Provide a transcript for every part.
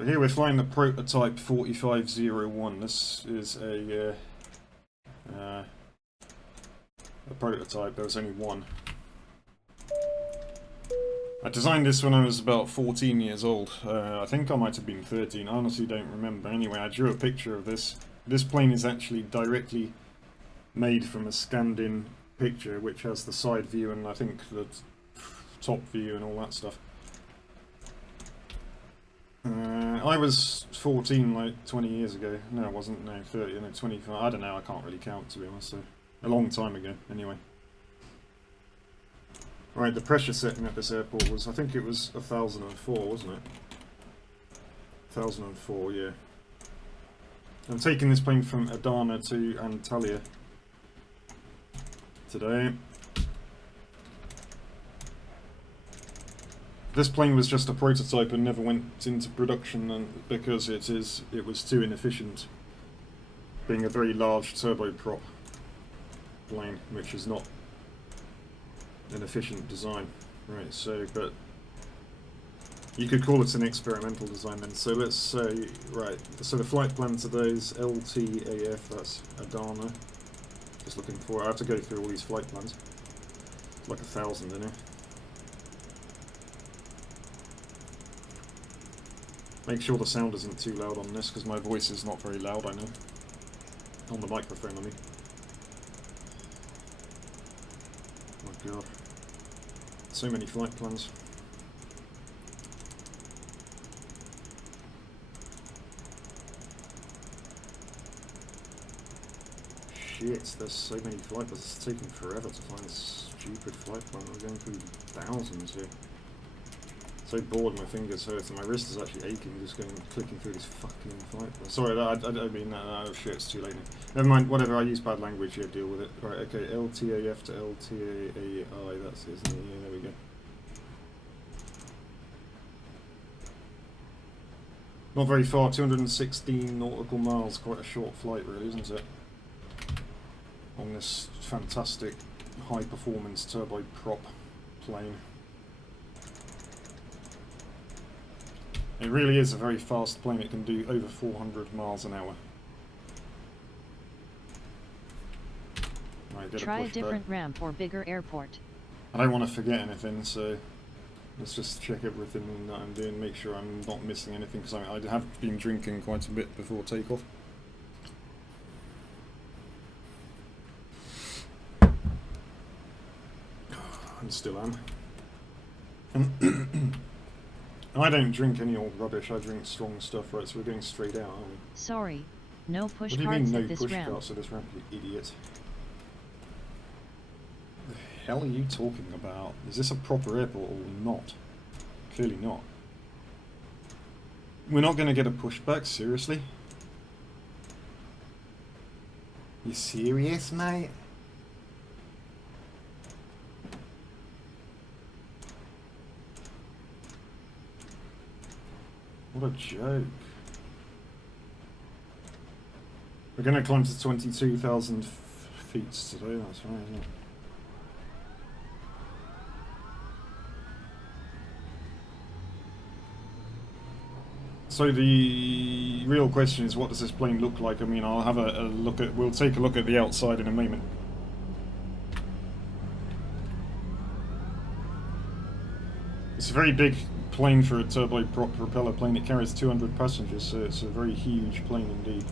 But here we're flying the prototype 4501. This is a prototype. There was only one. I designed this when I was about 14 years old. I think I might have been 13. I honestly don't remember. Anyway, I drew a picture of this. This plane is actually directly made from a scanned-in picture, which has the side view and I think the top view and all that stuff. I was 14 like 20 years ago. No, I wasn't. No, 30. No, 25. I don't know. I can't really count, to be honest. So a long time ago. Anyway. Right, the pressure setting at this airport was, I think it was 1004, wasn't it? 1004, yeah. I'm taking this plane from Adana to Antalya today. This plane was just a prototype and never went into production, and because it was too inefficient, being a very large turboprop plane, which is not an efficient design. Right, so, but you could call it an experimental design then. So let's say, right, so the flight plan today is LTAF, that's Adana. Just looking for, I have to go through all these flight plans. It's like 1,000 in here. Make sure the sound isn't too loud on this, because my voice is not very loud, I know. On the microphone, I mean. Oh god. So many flight plans. Shit, there's so many flight plans. It's taking forever to find this stupid flight plan. We're going through thousands here. So bored, my fingers hurt, and my wrist is actually aching just clicking through this fucking flight plan. Sorry, I don't mean that. No, shit, it's too late now. Never mind, whatever, I use bad language here, deal with it. Right, okay, LTAF to LTAI, that's it, isn't it? Yeah, there we go. Not very far, 216 nautical miles, quite a short flight really, isn't it? On this fantastic high-performance turboprop plane. It really is a very fast plane. It can do over 400 miles an hour. Right, try a different ramp or bigger airport. I don't want to forget anything, so let's just check everything that I'm doing, make sure I'm not missing anything, because I have been drinking quite a bit before takeoff. And still am. I don't drink any old rubbish, I drink strong stuff, right, so we're going straight out, aren't we? Sorry, no push carts at this ramp. What do you mean, no push carts at this ramp, you idiot? What the hell are you talking about? Is this a proper airport or not? Clearly not. We're not going to get a pushback, seriously? You serious, mate? What a joke. We're going to climb to 22,000 feet today, that's right, isn't it? So the real question is, what does this plane look like? I mean, I'll have a look at, we'll take a look at the outside in a moment. It's a very big plane for a turboprop propeller plane. It carries 200 passengers, so it's a very huge plane indeed.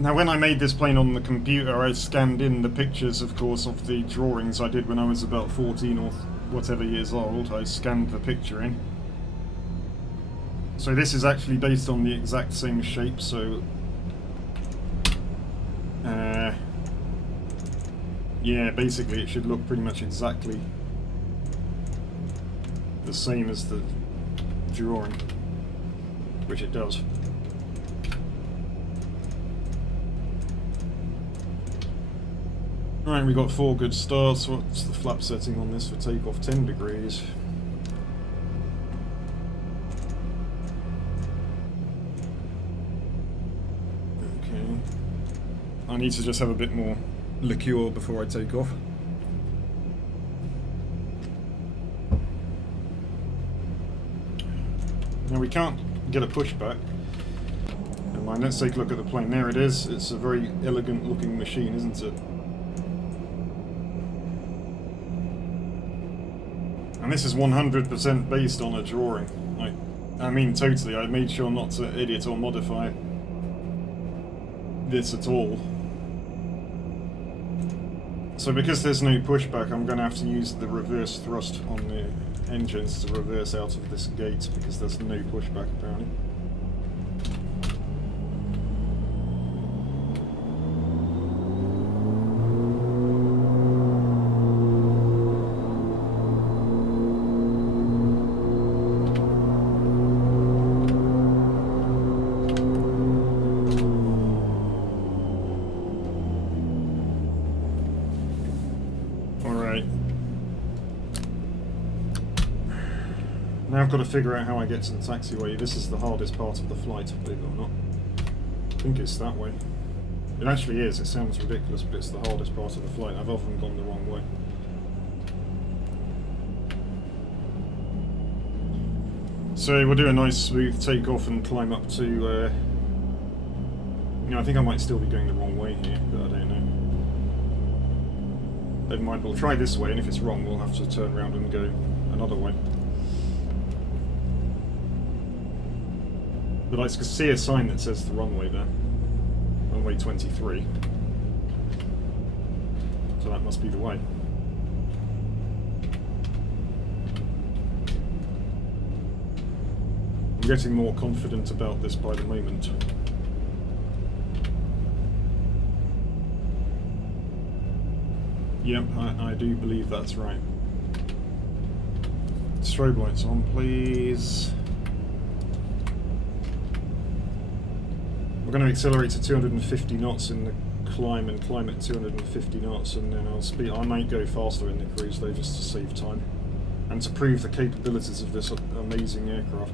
Now, when I made this plane on the computer, I scanned in the pictures, of course, of the drawings I did when I was about 14 or whatever years old. I scanned the picture in. So this is actually based on the exact same shape, so yeah, basically it should look pretty much exactly the same as the drawing, which it does. Right, we got 4 good starts. What's the flap setting on this for takeoff? 10 degrees. I need to just have a bit more liqueur before I take off. Now we can't get a pushback. Never mind, let's take a look at the plane. There it is. It's a very elegant looking machine, isn't it? And this is 100% based on a drawing. I mean totally, I made sure not to edit or modify this at all. So because there's no pushback, I'm going to have to use the reverse thrust on the engines to reverse out of this gate, because there's no pushback apparently. Now I've got to figure out how I get to the taxiway. This is the hardest part of the flight, believe it or not. I think it's that way. It actually is. It sounds ridiculous, but it's the hardest part of the flight. I've often gone the wrong way. So we'll do a nice smooth takeoff and climb up to... you know, I think I might still be going the wrong way here, but I don't know. Never mind, we'll try this way, and if it's wrong, we'll have to turn around and go another way. But I can see a sign that says the runway there. Runway 23. So that must be the way. I'm getting more confident about this by the moment. Yep, I do believe that's right. Strobe lights on, please. We're going to accelerate to 250 knots in the climb and climb at 250 knots, and then I might go faster in the cruise though, just to save time and to prove the capabilities of this amazing aircraft.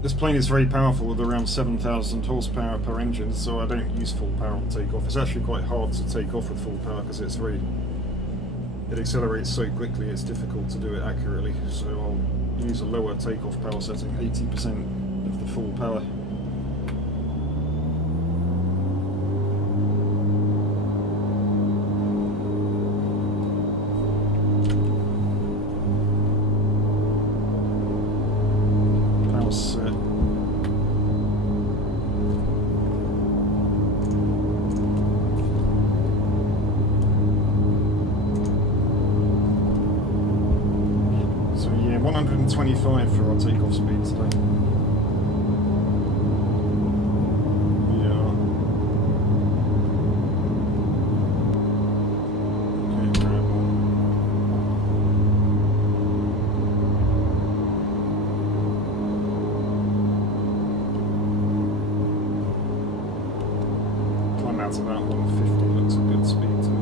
This plane is very powerful with around 7,000 horsepower per engine, so I don't use full power on takeoff. It's actually quite hard to take off with full power because it accelerates so quickly it's difficult to do it accurately, so I'll use a lower takeoff power setting, 80% of the full power. Power set. So yeah, 125 for our takeoff speed today. Out about 150 looks a good speed to me.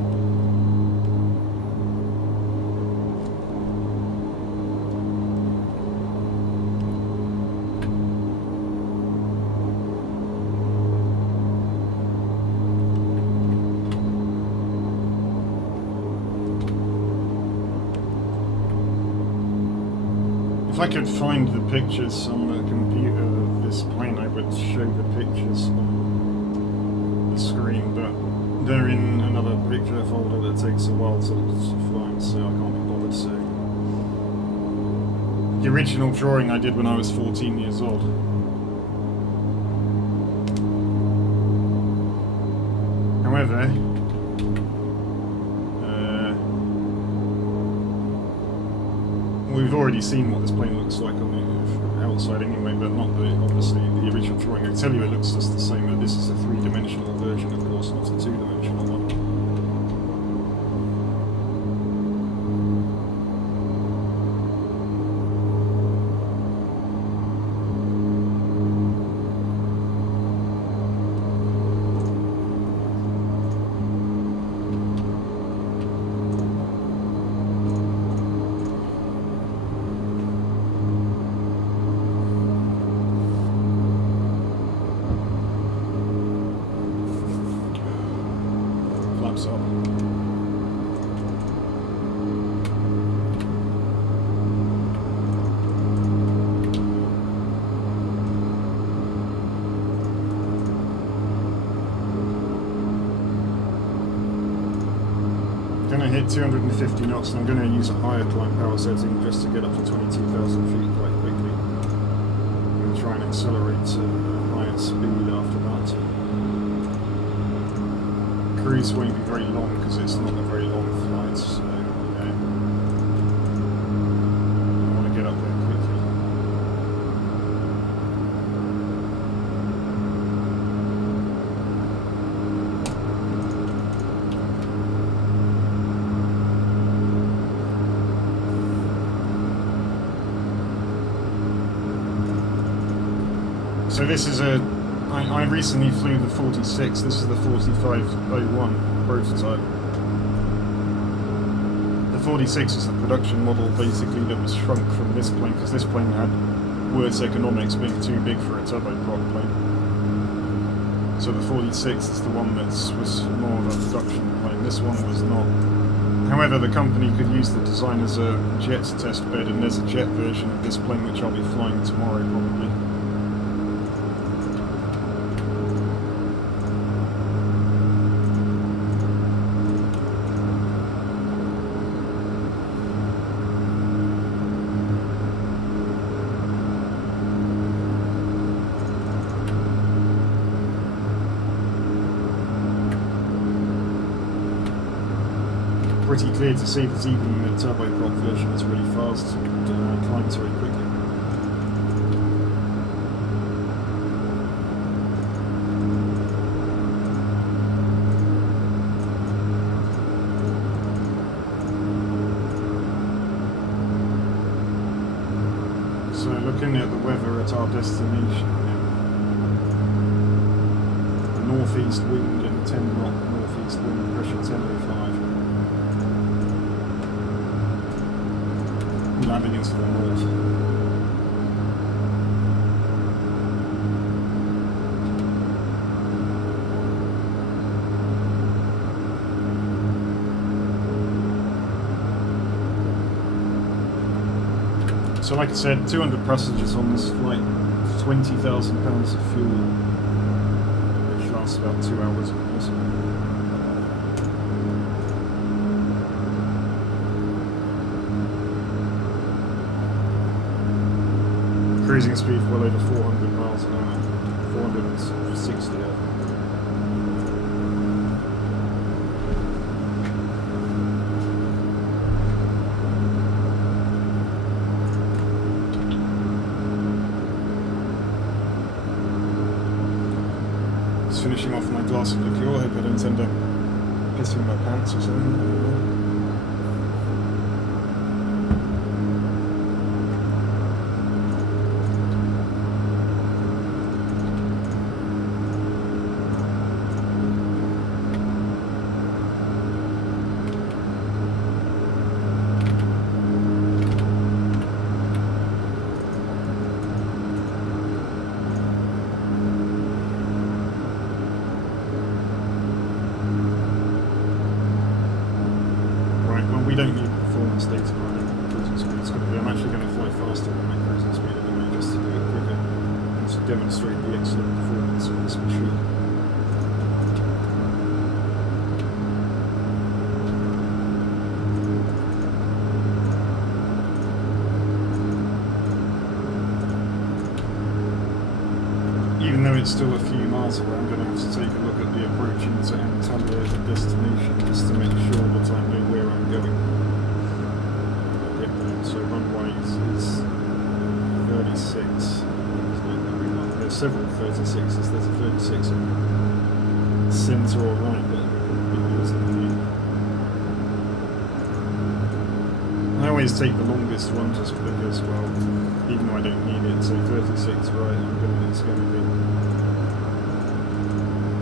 If I could find the pictures on the computer of this plane, I would show the pictures on the screen, but they're in another picture folder that takes a while to find, so I can't be bothered to say. The original drawing I did when I was 14 years old. However, we've already seen what this plane looks like on the outside anyway, but not obviously the original drawing. I tell you it looks just the same, but this is a three-dimensional version, of course, not a two-dimensional one. Flaps up. going to hit 250 knots, and I'm going to use a higher climb power setting just to get up to 22,000 feet quite quickly. And try and accelerate to a higher speed after that. Cruise won't be very long because it's not a very long flight, so I want to get up there quickly. So this is I recently flew the 46, this is the 4501 prototype. The 46 is the production model basically that was shrunk from this plane, because this plane had worse economics, being too big for a turboprop plane. So the 46 is the one that was more of a production plane, this one was not. However, the company could use the design as a jet test bed, and there's a jet version of this plane which I'll be flying tomorrow probably. Pretty clear to see that even the turboprop version is really fast and climbs very quickly. So looking at the weather at our destination now. A northeast wind and 10 knot northeast wind, pressure 1005. Landing into the north. So like I said, 200 passengers on this flight, 20,000 pounds of fuel, which lasts about 2 hours of course. Cruising speed well over 400 miles an hour, 460 I think. Just finishing off my glass of liqueur, I hope I don't end up pissing my pants or something. We don't need performance data on cruising speed. It's going to be, I'm actually going to fly faster than my cruising speed anyway, just to do it quicker and to demonstrate the excellent performance of this machine. Even though it's still a few miles away, I'm going to have to take a look at the approach into Antalya as a destination just to make sure that I know where I'm going. Yep, so runway is 36. There's several 36s. There's a 36 in centre or right that we could be using here. I always take the longest one just because, well, even though I don't need it, so 36 right, it's going to be.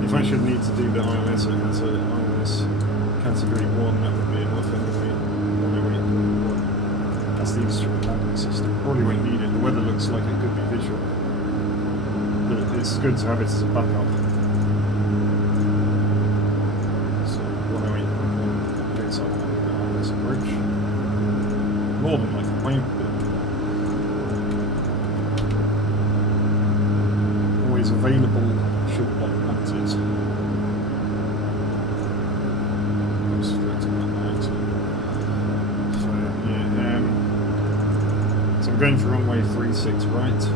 If I should need to do the ILS, it has a ILS category 1, that would be enough anyway. 108.1. That's the instrument landing system. Probably won't need it. The weather looks like it could be visual, but it's good to have it as a backup. So 108.1 gets up on the ILS approach. More than like a plane, but always available should one want it. I'm selecting that night. going for runway 36 right.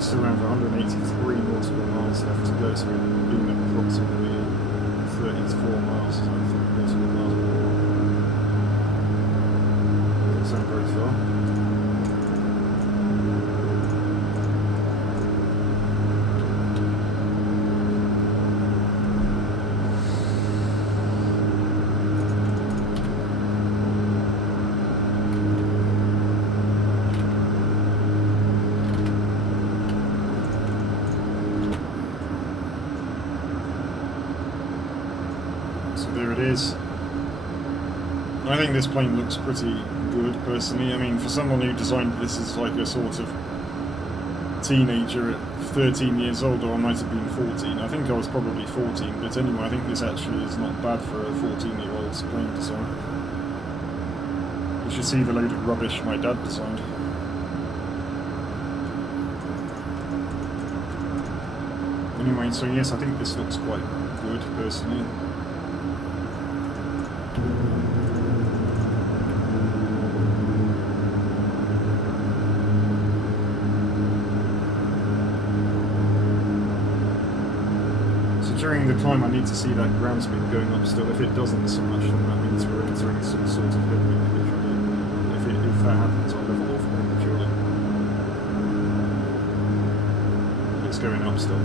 Still around 183 nautical miles left to go, so we're doing approximately 34 miles, so 30 nautical miles. Doesn't sound very far. There it is. I think this plane looks pretty good, personally. I mean, for someone who designed this as like a sort of teenager at 13 years old, or I might have been 14. I think I was probably 14, but anyway, I think this actually is not bad for a 14-year-old's plane design. You should see the load of rubbish my dad designed. Anyway, so yes, I think this looks quite good, personally. During the climb, I need to see that ground speed going up still. If it doesn't so much, then that means we're entering some sort of headwind, which I don't. If that happens, I'll level off prematurely. It's going up still.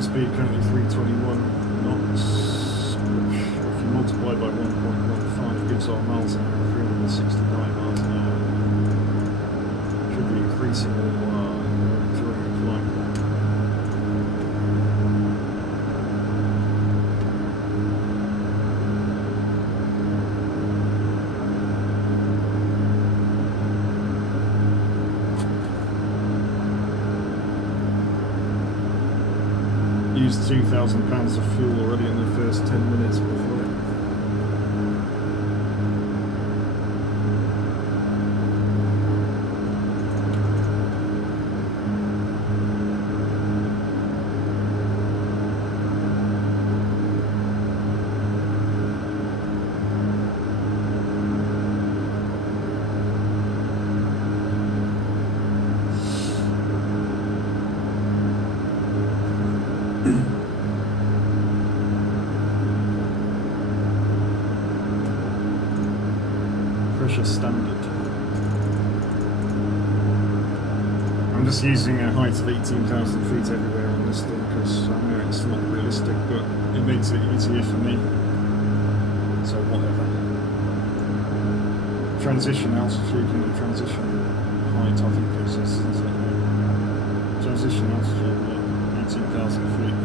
Speed currently 321 knots, which if you multiply by 1.15 gives our miles an hour, 369 miles an hour. Should be increasing all during the climb. Used £2,000 of fuel already in the first 10 minutes of the flight. Pressure standard. I'm just using a height of 18,000 feet everywhere on this thing because I know it's not realistic, but it makes it easier for me. So whatever. Transition altitude and transition height, I think is it? Transition altitude, yeah, 18,000 feet.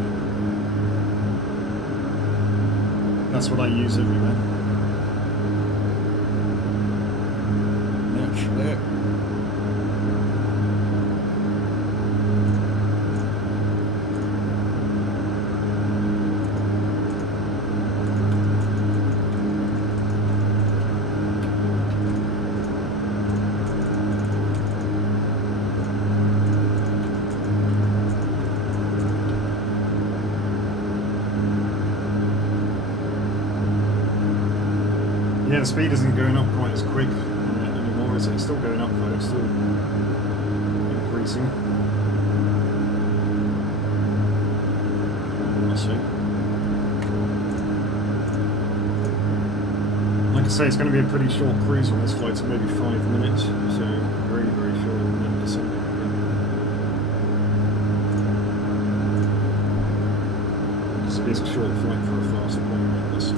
That's what I use everywhere. There. Yeah, the speed isn't going up quite as quick anymore, is it? It's still going up though, it's still increasing. We'll see. Like I say, it's going to be a pretty short cruise on this flight, so maybe 5 minutes, so very, very short, and then descending again. is a short flight for a faster plane like this.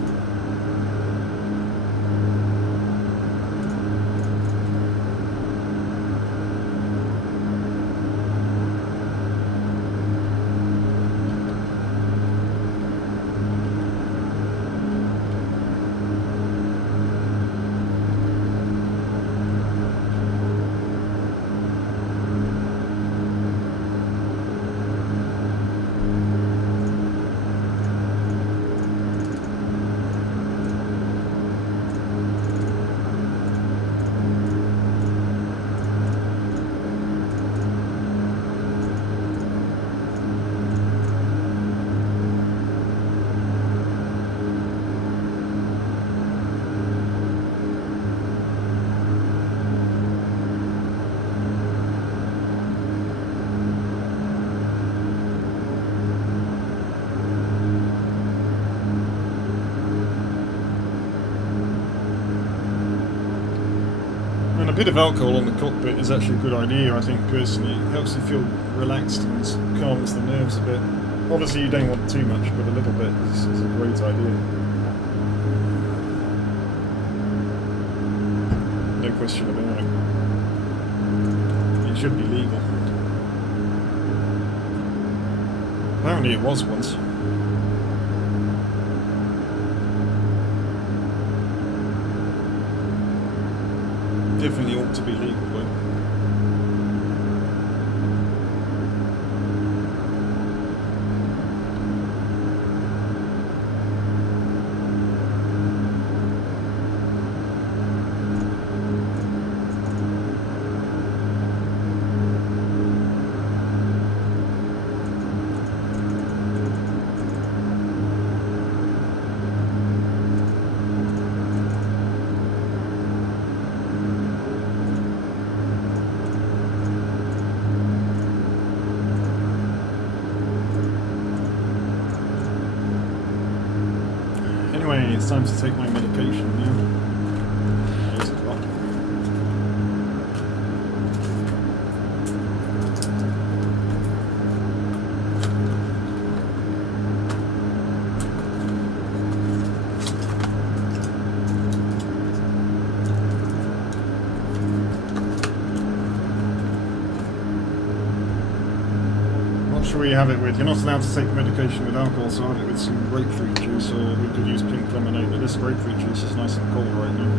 And a bit of alcohol on the cockpit is actually a good idea, I think, personally. It helps you feel relaxed and calms the nerves a bit. Obviously you don't want too much, but a little bit is a great idea. No question about it. It should be legal. Apparently it was once. Definitely ought to be legal though. Anyway, it's time to take my medication now. There's a lot. What should we have it with? You're not allowed to take medication with alcohol, so I'll have it with some grapefruit juice, or we could use pink lemonade, but this grapefruit juice is nice and cold right now.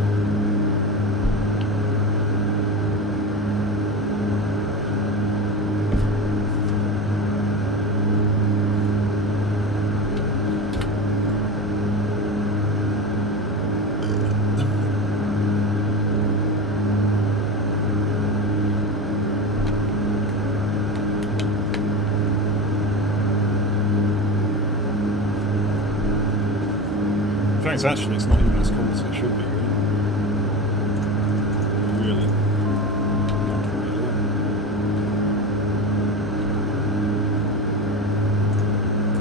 In fact, actually, it's not even as cold as it should be, really. Really. Not really.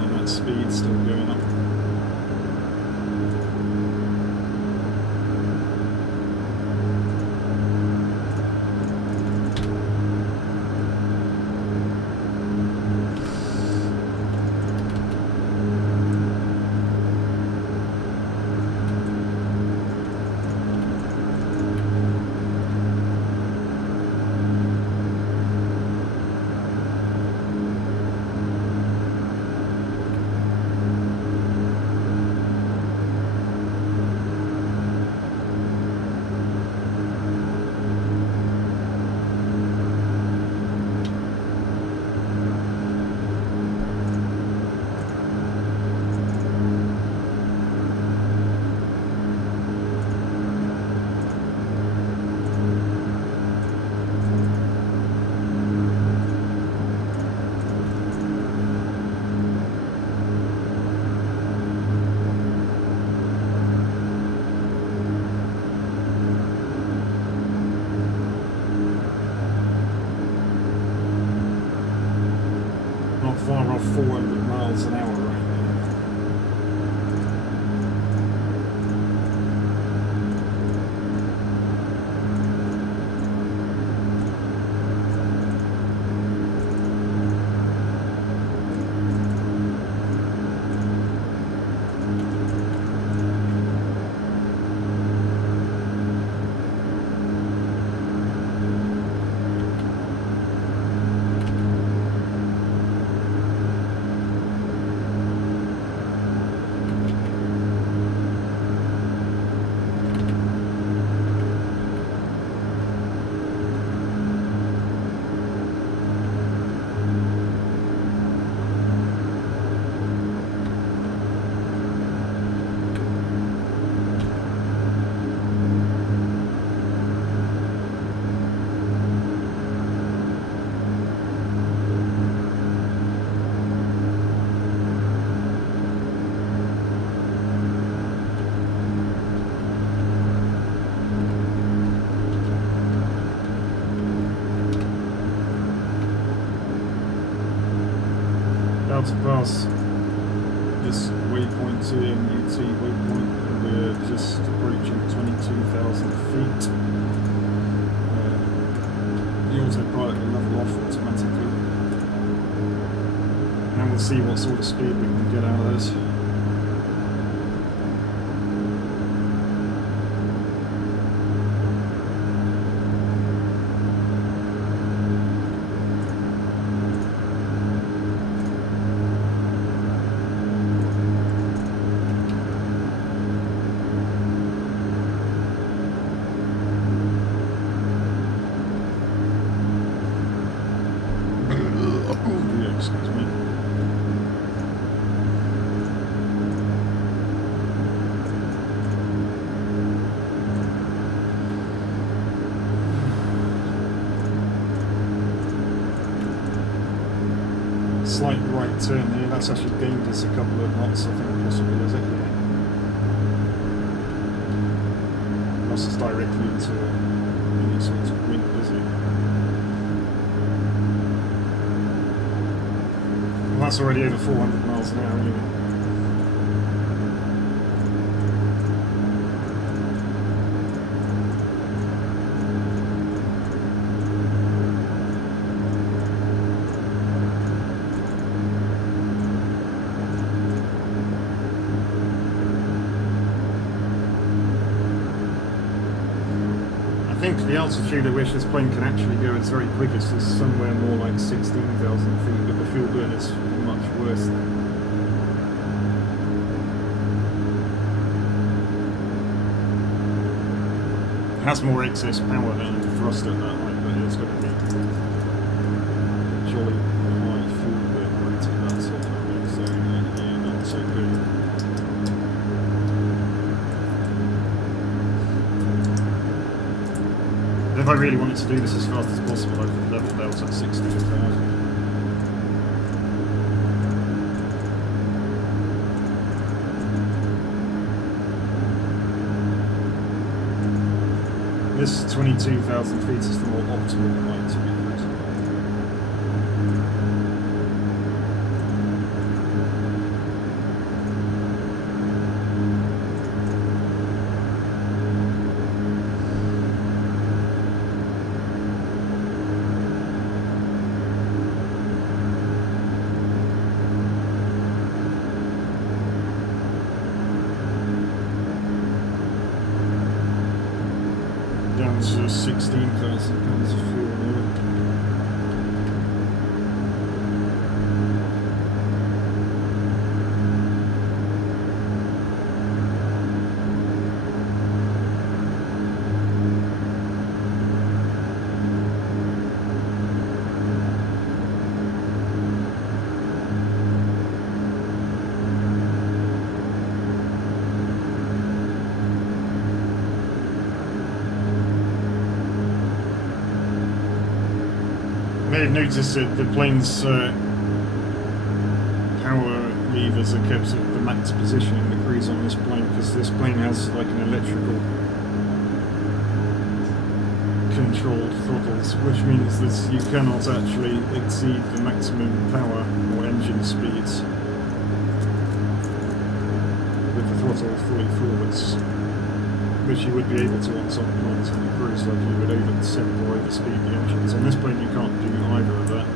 And that speed's still going up. Not far off 400 miles an hour right now. about to pass this waypoint here, UT waypoint, and we're just approaching 22,000 feet. The autopilot will level off automatically, and we'll see what sort of speed we can get out of this. Excuse me. Slight right turn here, that's actually gained us a couple of knots, I think, possibly, is it? Yeah. Lost us directly into any sort of wind, is it? Well, that's already over 400 miles an hour anyway. I think the altitude at which this plane can actually go its very quickest is somewhere more like 16,000 feet, but the fuel burn is much worse than. It has more excess power than thrust at that height, but it's got to be a jolly high fuel burn rate at that sort of thing, so yeah, not so good. If I really wanted to do this as fast as possible, I could level out at 16,000. This 22,000 feet is the more optimal height to be cruising. Down to 16,000 pounds of fuel now. You may have noticed that the plane's power levers are kept at the max position in the cruise on this plane, because this plane has like an electrical controlled throttles, which means that you cannot actually exceed the maximum power or engine speeds with the throttle fully forwards, which you would be able to on some planes on the cruise, like you would overset or overspeed the engines. On this plane you can't do either of that.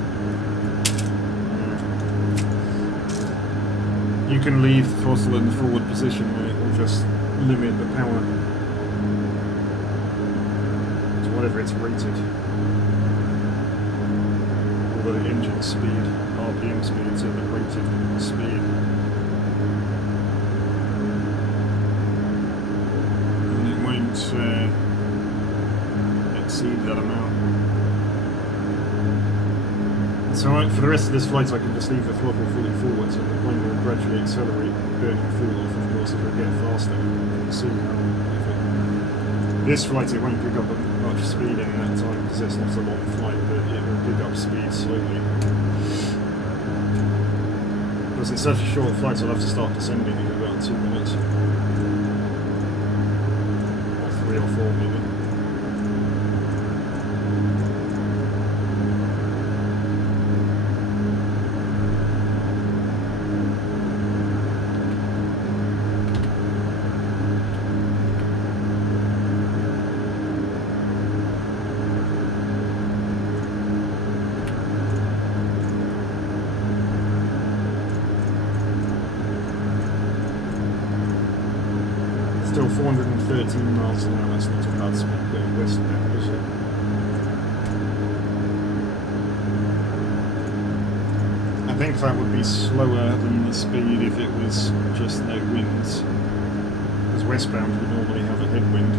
You can leave the throttle in the forward position and it will just limit the power to whatever it's rated. Although the engine speed, RPM speed, is at the rated speed. Exceed that amount. So for the rest of this flight I can just leave the throttle fully forwards and the plane will gradually accelerate, burning fuel off, of course, if we get faster. You can see how this flight it won't pick up much speed in that time because it's not a long flight, but it will pick up speed slowly. Because it's such a short flight I'll have to start descending in about 2 minutes. 3 or 4 maybe. still 413 miles an hour, that's not a bad speed going westbound, is it? I think that would be slower than the speed if it was just no winds, because westbound we normally have a headwind.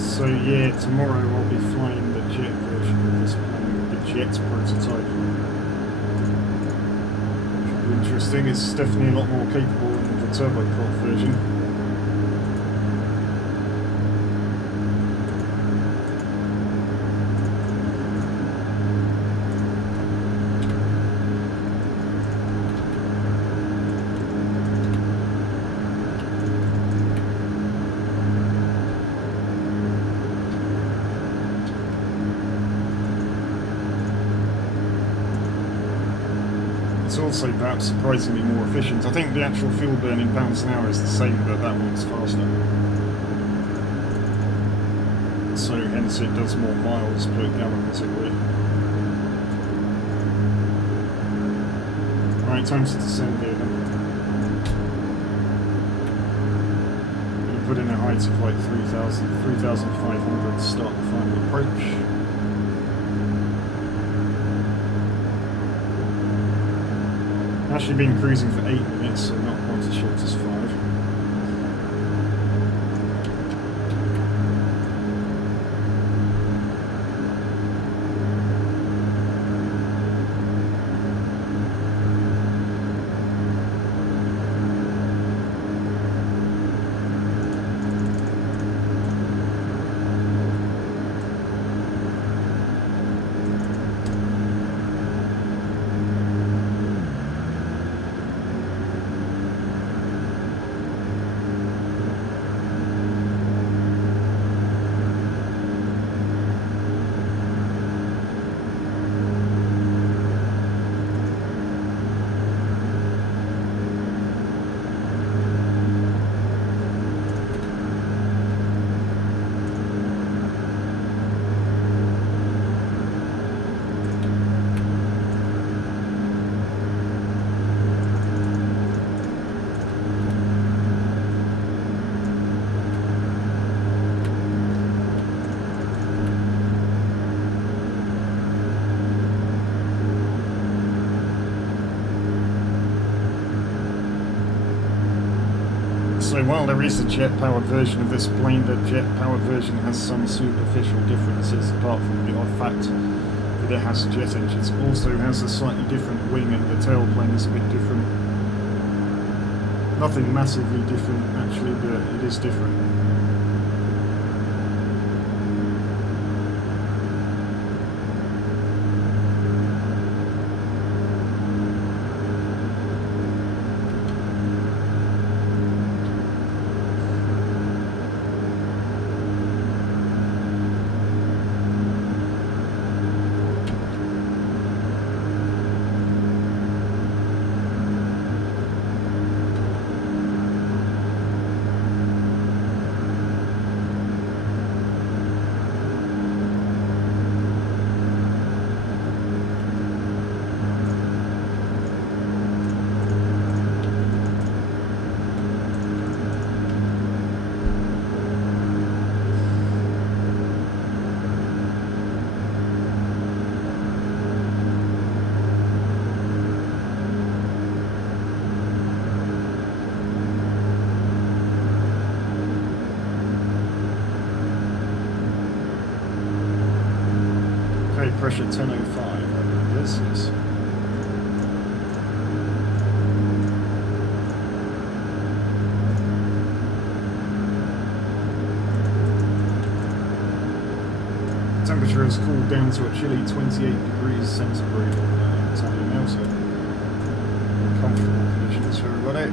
So yeah, tomorrow I'll be flying the jet version of this plane, the jet prototype. Should be interesting. It's definitely a lot more capable than the turboprop version. It's also perhaps surprisingly more efficient. I think the actual fuel burn in pounds an hour is the same, but that one's faster. So hence it does more miles per gallon, as it were. Right, time to descend here then. I'm going to put in a height of like 3,500 to start the final approach. Actually been cruising for 8 minutes, so not quite as short as 5. So while there is a jet-powered version of this plane, the jet-powered version has some superficial differences, apart from the odd fact that it has jet engines. It also has a slightly different wing, and the tailplane is a bit different. Nothing massively different, actually, but it is different. Pressure 1005, I believe this is. Temperature has cooled down to a chilly 28 degrees centigrade on Antalya now, so comfortable conditions for everybody.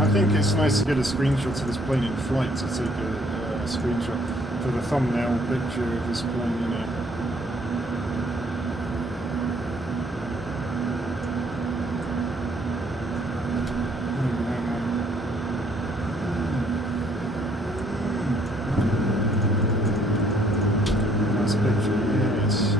I think it's nice to get a screenshot of this plane in flight to take a screenshot for the thumbnail picture of this plane, you know. Nice picture, yes.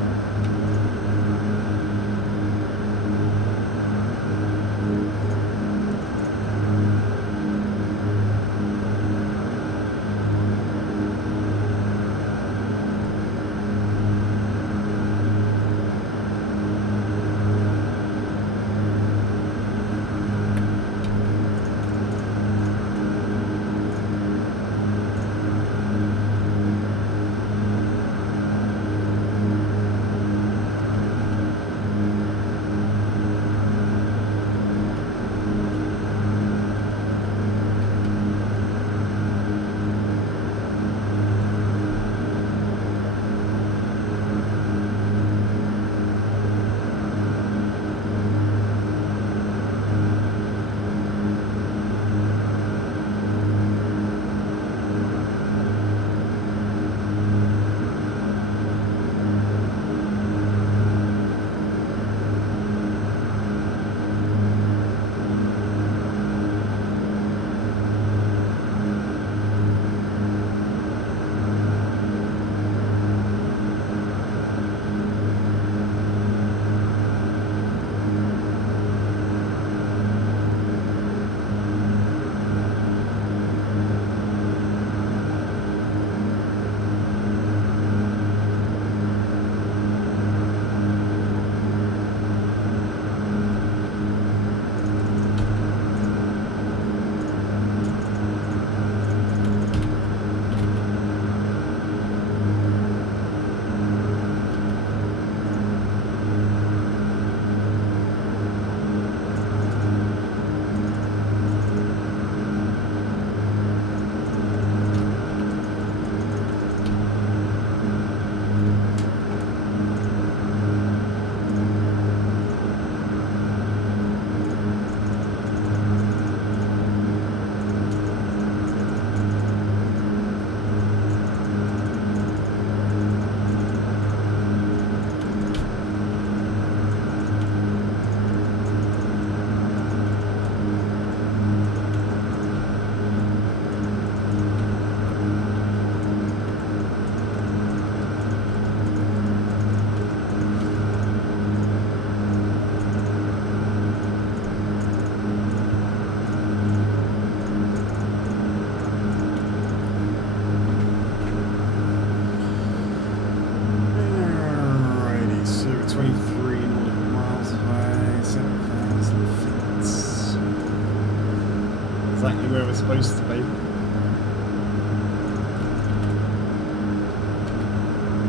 Exactly where we're supposed to be.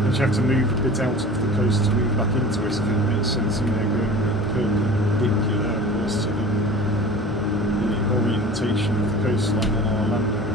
And you have to move a bit out of the coast to move back into it if it makes sense, you know, going perpendicular, of course, to the orientation of the coastline on our land area.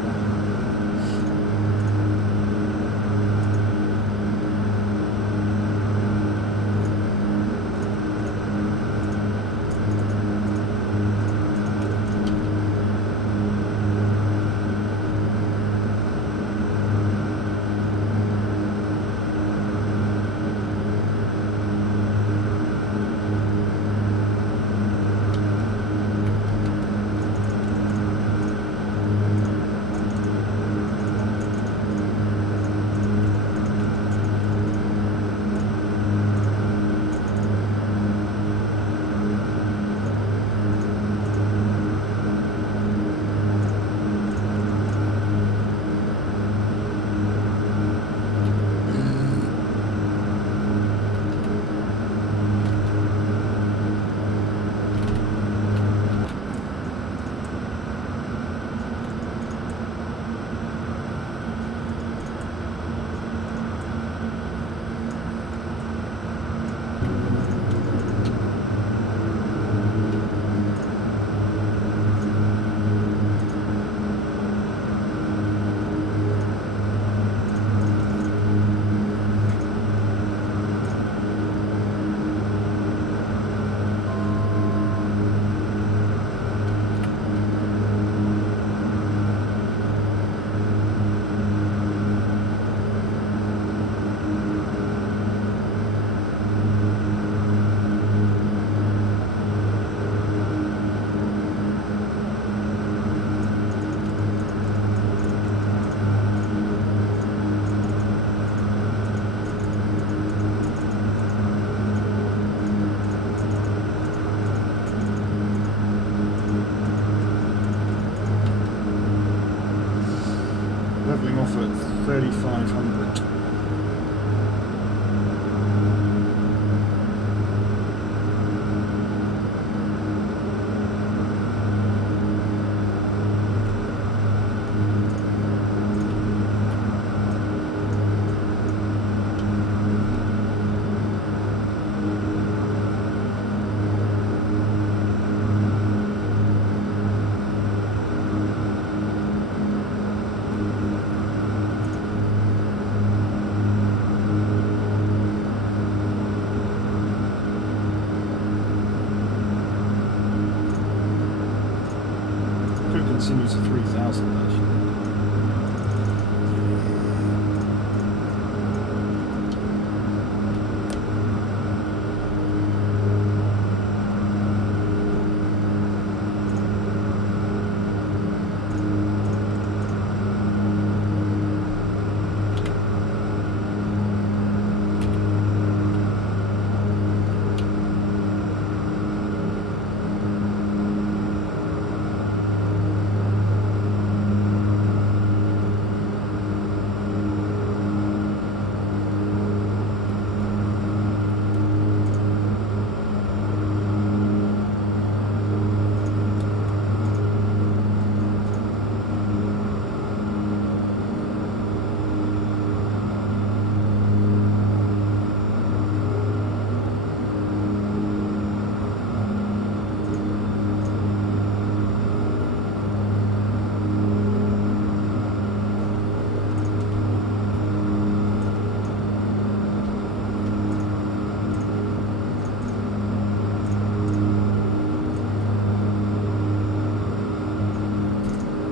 levelling off at 3,500. Continue to 3,000 actually.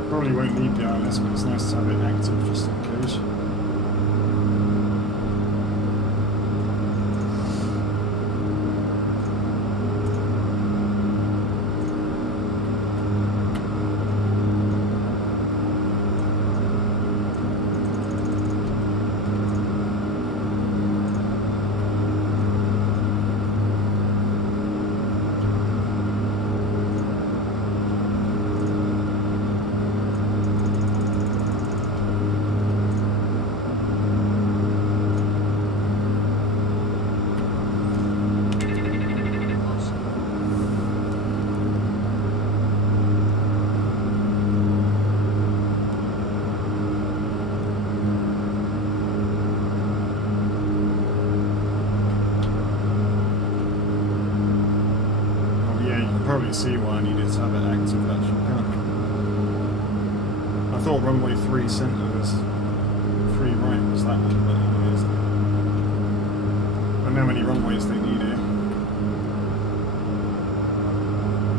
Probably won't need the ILS, but it's nice to have it active just in case. Probably see why I needed to have it active actually, can't I? I thought runway 3 centre was 3 right was that one, but it isn't. I don't know how many runways they need here.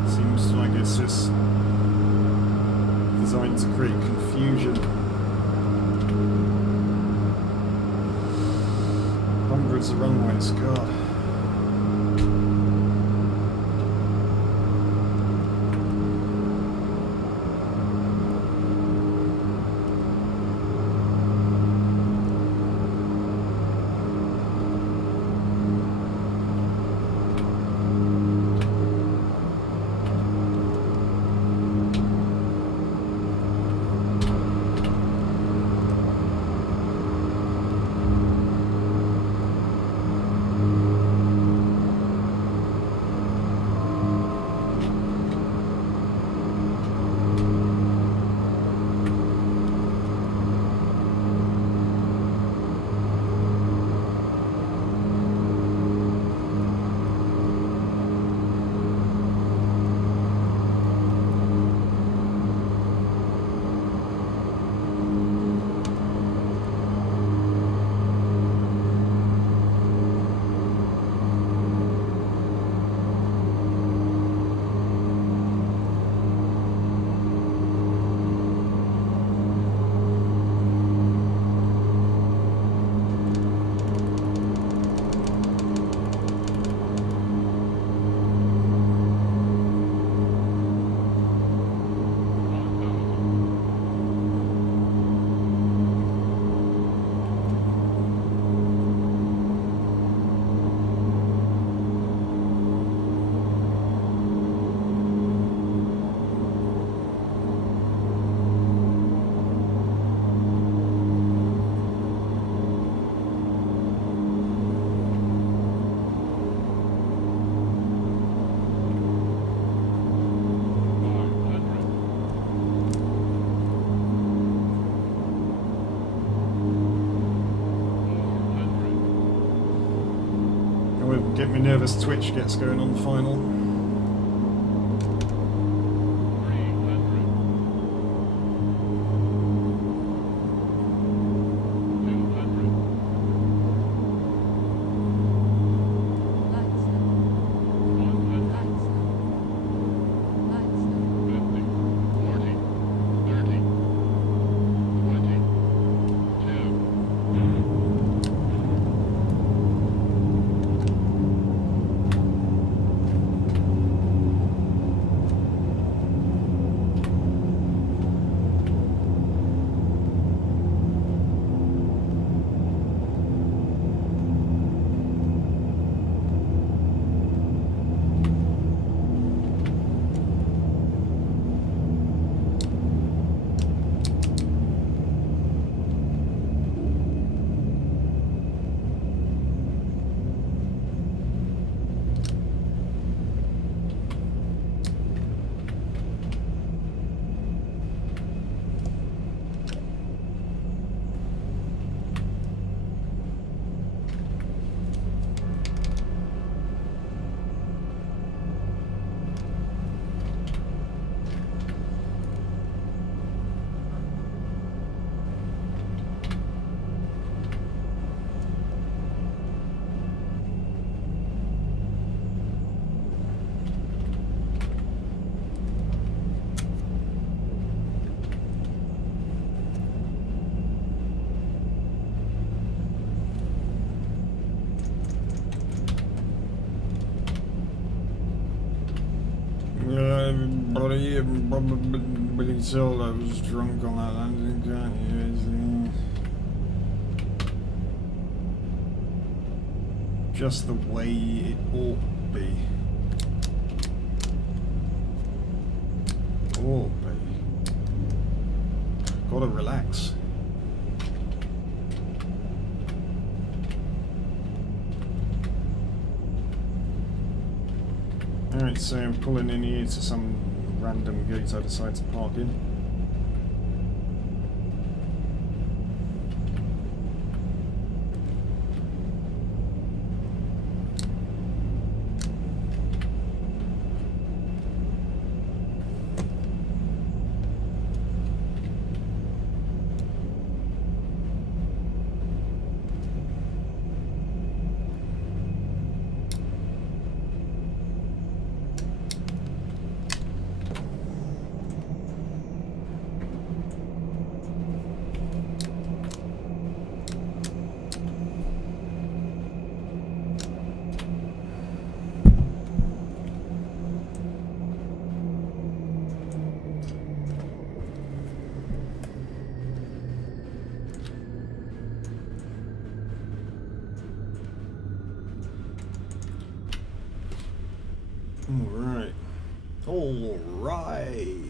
Seems like it's just designed to create confusion. Hundreds of runways, God. nervous twitch gets going on the final. 'Everybody told I was drunk on that landing, can't you? Just the way it ought to be. Ought to be. Gotta relax. Alright, so I'm pulling in here to some random gate I decide to park in. All right.